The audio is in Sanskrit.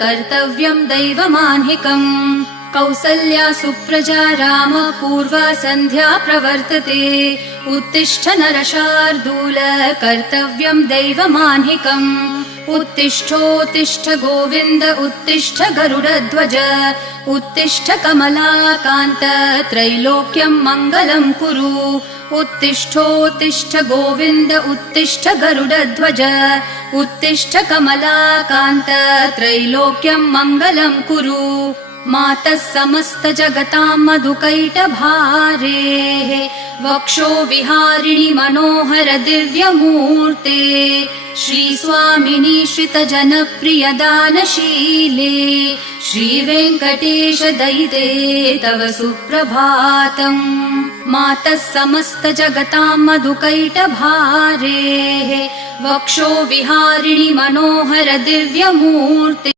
कर्तव्यं दैवमान्हिकम् कौसल्या सुप्रजा राम पूर्वा सन्ध्या प्रवर्तते उत्तिष्ठ नरशार्दूल कर्तव्यं दैवमान्हिकम् उत्तिष्ठोत्तिष्ठ गोविन्द उत्तिष्ठ गरुडध्वज उत्तिष्ठ कमलाकान्त त्रैलोक्यं मङ्गलं कुरु उत्तिष्ठोत्तिष्ठ गोविन्द उत्तिष्ठ गरुडध्वज उत्तिष्ठ कमलाकान्त त्रैलोक्यं मङ्गलं कुरु मातः समस्त जगतां मधुकैटभारेः वक्षो विहारिणि मनोहर दिव्यमूर्ते श्रीस्वामिनि श्रितजनप्रियदानशीले श्रीवेङ्कटेश दयिते तव सुप्रभातम् मातः समस्त जगतां मधुकैटभारेः वक्षो विहारिणि मनोहर दिव्यमूर्ते